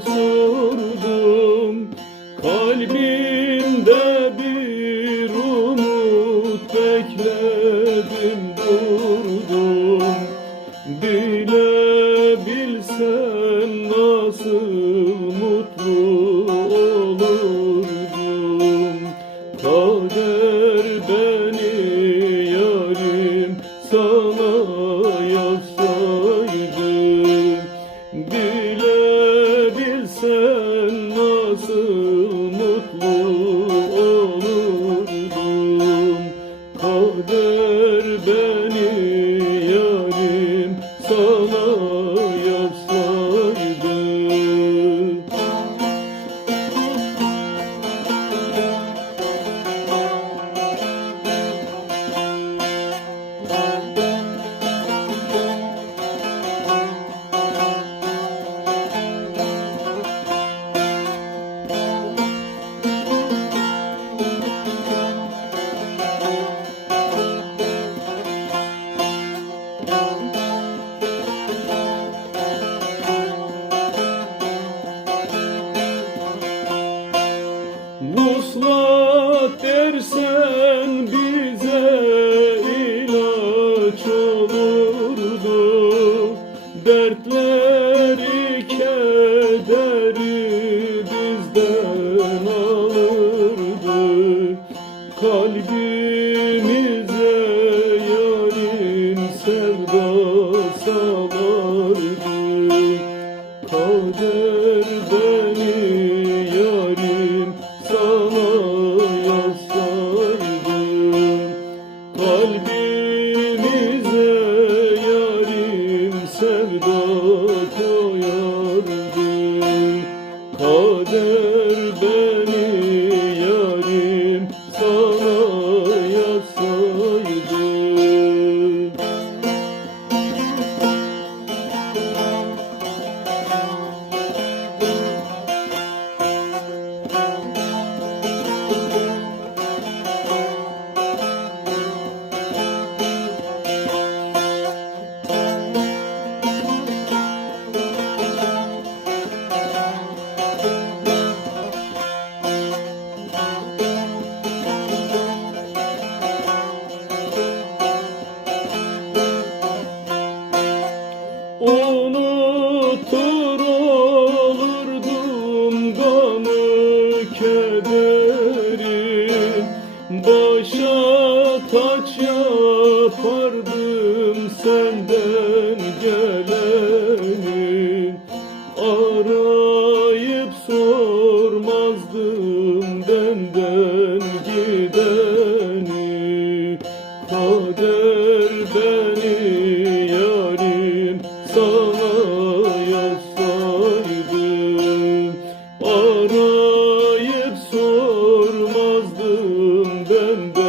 Sordum Kalbimde bir umut bekledim durdum. Bile bilsen nasıl mutlu olurdum. Kader beni yarim sana yazsaydı mutlu Yarın sevda salardı Kader beni yarim sana yazsaydı Kalbimize yarim sevda koyardı Kader beni kederi Başa taç yapardım senden geleni Arayıp sormazdım benden gideni. Kader beni yarim sana Arayıp sormazdım benden